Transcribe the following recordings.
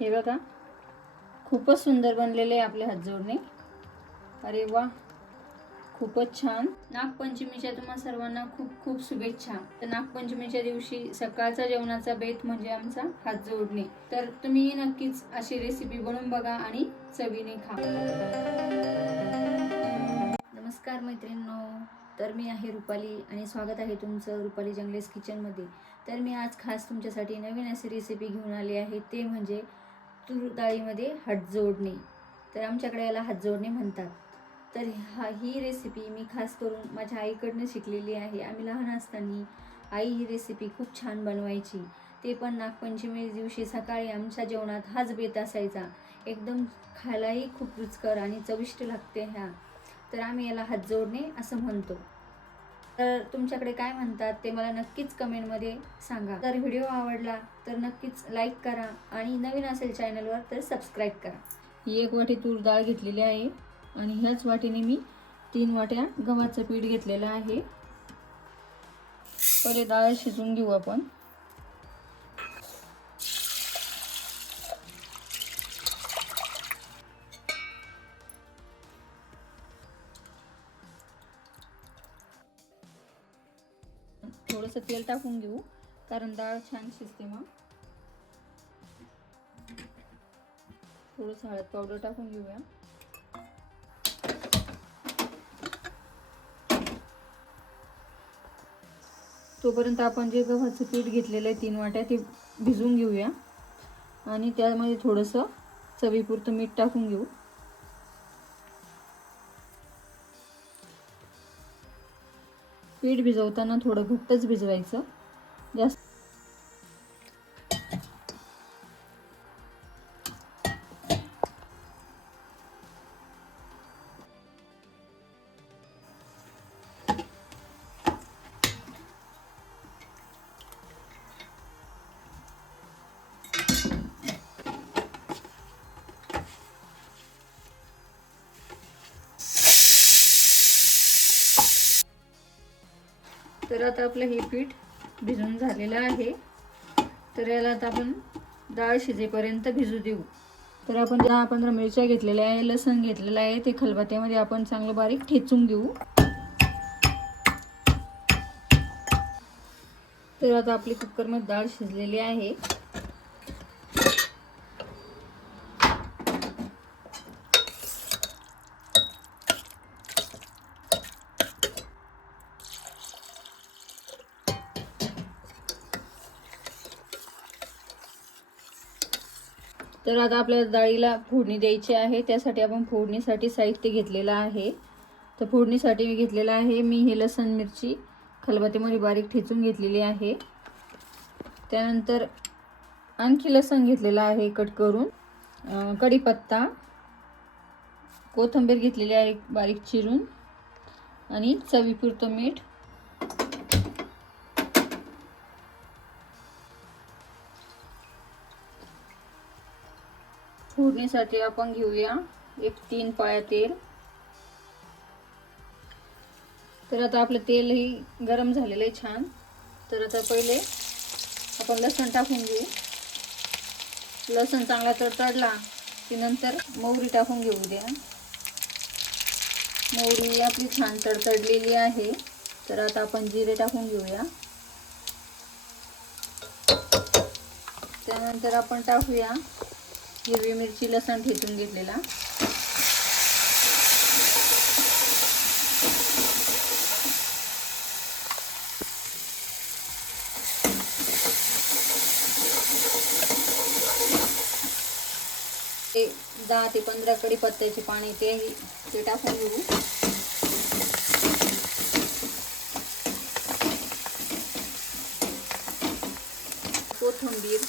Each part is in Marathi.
हे बघा, खूपच सुंदर बनलेले आहे आपले हात जोडणे. अरे वा, खूपच छान. नागपंचमीच्या तुम्हा सर्वांना खूप खूप शुभेच्छा. तर नागपंचमीच्या दिवशी सकाळचा जेवणाचा बेत म्हणजे आमचा हात जोडणे. तर तुम्ही नक्कीच अशी रेसिपी बनवून बघा आणि चवीने खा. नमस्कार मैत्रिणींनो, तर मी आहे रुपाली आणि स्वागत आहे तुमचं रुपाली जंगलेस किचनमध्ये. तर मी आज खास तुमच्यासाठी नवीन अशी रेसिपी घेऊन आली आहे, ते म्हणजे तूर डाळीमध्ये हात जोडणे. तर आमच्याकडे याला हात जोडणे म्हणतात. तर ही रेसिपी मी खास करून माझ्या आईकडनं शिकलेली आहे. आम्ही लहान असताना आई ही रेसिपी खूप छान बनवायची, ते पण नागपंचमी दिवशी सकाळी आमच्या जेवणात हाच बेत असायचा. एकदम खायलाही खूप रुचकर आणि चविष्ट लागते ह्या. तर आम्ही याला हात जोडणे असं म्हणतो. तर तुमच्याकडे काय म्हणतात ते मला नक्कीच कमेंटमध्ये सांगा. तर व्हिडिओ आवडला तर नक्कीच लाईक करा आणि नवीन असेल चॅनलवर तर सबस्क्राईब करा. ही 1 वाटी तूर डाळ घेतलेली आहे आणि ह्याच वाटीने मी 3 वाट्या गव्हाचं पीठ घेतलेलं आहे. पहिले डाळ शिजवून घेऊ आपण. थोडंसं तेल टाकून घेऊ कारण डाळ छान शिजते. मग थोडंसं हळद पावडर टाकून घेऊया. तोपर्यंत आपण जे गव्हाचं पीठ घेतलेलं आहे 3 वाट्या ते भिजवून घेऊया आणि त्यामध्ये थोडंसं चवीपुरतं मीठ टाकून घेऊ. पीठ भिजवताना थोडं घट्टच भिजवायचं, जास्त. तर आता आपलं हे पीठ भिजून झालेलं आहे. तर याला आता आपण डाळ शिजेपर्यंत भिजू देऊ. तर आपण 10-15 मिरच्या घेतलेल्या आहे, लसूण घेतलेलं आहे, ते खलबत्त्यामध्ये आपण चांगलं बारीक ठेचून घेऊ. तर आता आपली कुकरमध्ये डाळ शिजलेली आहे. तर आता आपल्याला डाळीला फोडणी द्यायची आहे. त्यासाठी आपण फोडणीसाठी साहित्य घेतलेलं आहे. तर फोडणीसाठी मी घेतलेलं आहे, मी हे लसूण मिरची खलबत्त्यामध्ये बारीक ठेचून घेतलेली आहे. त्यानंतर आणखी लसूण घेतलेला आहे कट करून, कढीपत्ता, कोथिंबीर घेतलेली आहे बारीक चिरून आणि चवीपुरतं मीठ. फोडणीसाठी आपण घेऊया 3 पाया तेल. तर आता आपलं तेलही गरम झालेलं आहे छान. तर आता पहिले आपण लसूण टाकून घेऊ. लसूण चांगला तडतडला की नंतर मोहरी टाकून घेऊ द्या. मोहरी आपली छान तडतडलेली आहे. तर आता आपण जिरे टाकून घेऊया. त्यानंतर आपण टाकूया हिरवी मिरची, लसूण ठेचून घेतलेला. ते 10 ते 15 कढीपत्त्याचे पाणी ते टाकून घेऊ. कोथिंबीर,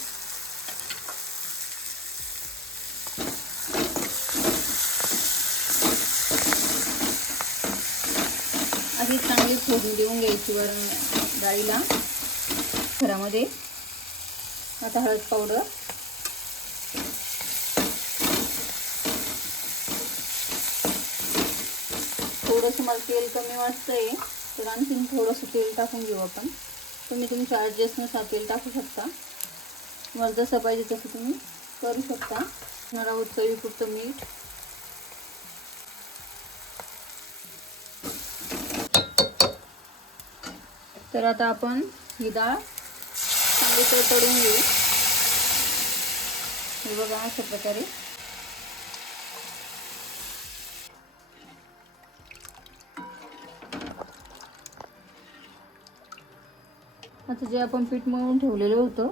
अशी चांगली फोडणी देऊन घ्यायची वर डाळीला. घरामध्ये आता हळद पावडर, थोडंसं मला तेल कमी वाटतंय तर आणखीन थोडंसं तेल टाकून घेऊ आपण. तुम्ही तुमच्या ॲडजस्टनुसार तेल टाकू शकता, तुम्हाला जसं पाहिजे तसं तुम्ही करू शकता. नरावर चवीपुरतं मीठ. तर आता आपण ही डाळ चांगली तडतडून घेऊ. हे बघा अशा प्रकारे. आता जे आपण पीठ मळून ठेवलेलं होतं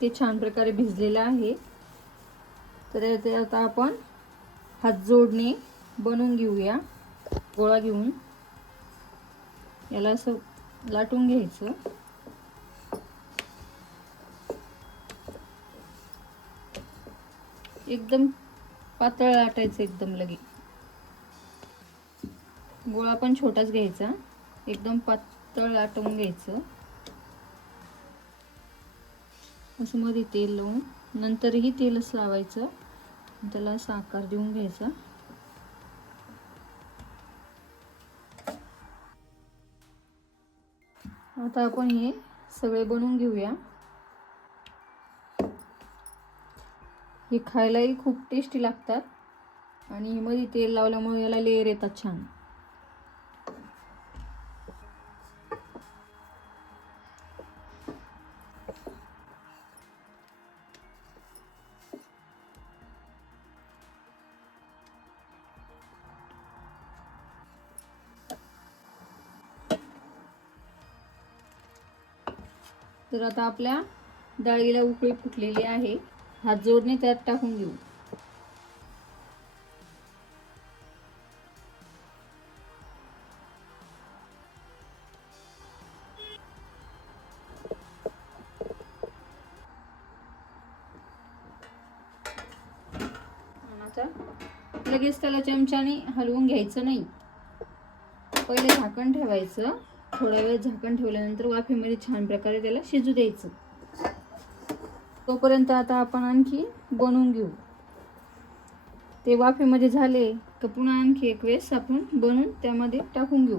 ते छान प्रकारे भिजलेलं आहे. तर ते आता आपण हात जोडणे बनवून घेऊया. गोळा घेऊन याला असं लाटून घ्यायचं. एकदम पातळ लाटायचं, एकदम लगे. गोळा पण छोटाच घ्यायचा, एकदम पातळ लाटून घ्यायचं. असं मध्ये तेल लावून नंतरही तेलच लावायचं, त्याला असा आकार देऊन घ्यायचा. आता आपण हे सगळे बनवून घेऊया. हे खायलाही खूप टेस्टी लागतात आणि मध्ये तेल लावल्यामुळे याला लेयर येतात छान. तर आता आपल्या डाळीला उकळी फुटलेली आहे. हात जोडणे त्यात टाकून घेऊ. आता लगेच त्याला चमच्याने हलवून घ्यायचं नाही. पहिले झाकण ठेवायचं. थोडा वेळ झाकण ठेवल्यानंतर वाफेमध्ये छान प्रकारे त्याला शिजू द्यायचं. तोपर्यंत आता आपण आणखी बनवून घेऊ. ते वाफेमध्ये झाले तर पुन्हा आणखी एक वेळेस आपण बनवून त्यामध्ये टाकून घेऊ.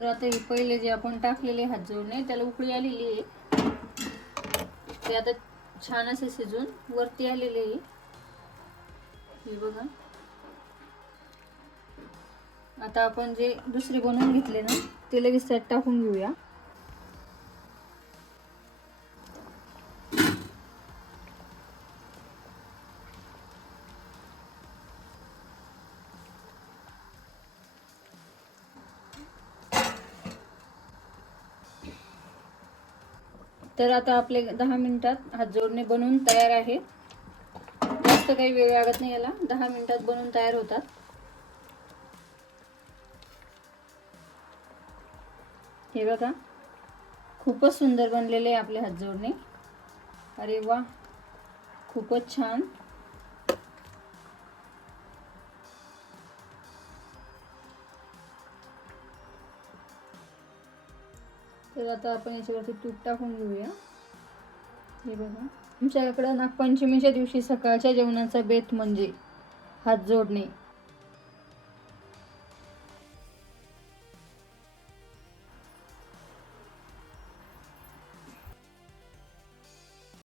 तर आता हे पहिले जे आपण टाकलेले हात जोडणे त्याला उकळी आलेली आहे. ते आता छान असे शिजून वरती आलेले आहे. हे बघा. आता आपण जे दुसरे बनवून घेतले ना ते लगेच त्यात टाकून घेऊया. तर आता आपले 10 मिनिटात हात जोडणे बनवून तयार आहे. जास्त काही वेळ लागत नाही याला, 10 मिनिटात बनवून तयार होतात. हे बघा, खूपच सुंदर बनलेले आहे आपले हात जोडणे. अरे वा, खूपच छान. तर आता आपण याच्यावरती तूप टाकून घेऊया. हे बघा, तुमच्याकडे नागपंचमीच्या दिवशी सकाळच्या जेवणाचा बेत म्हणजे हात जोडणे.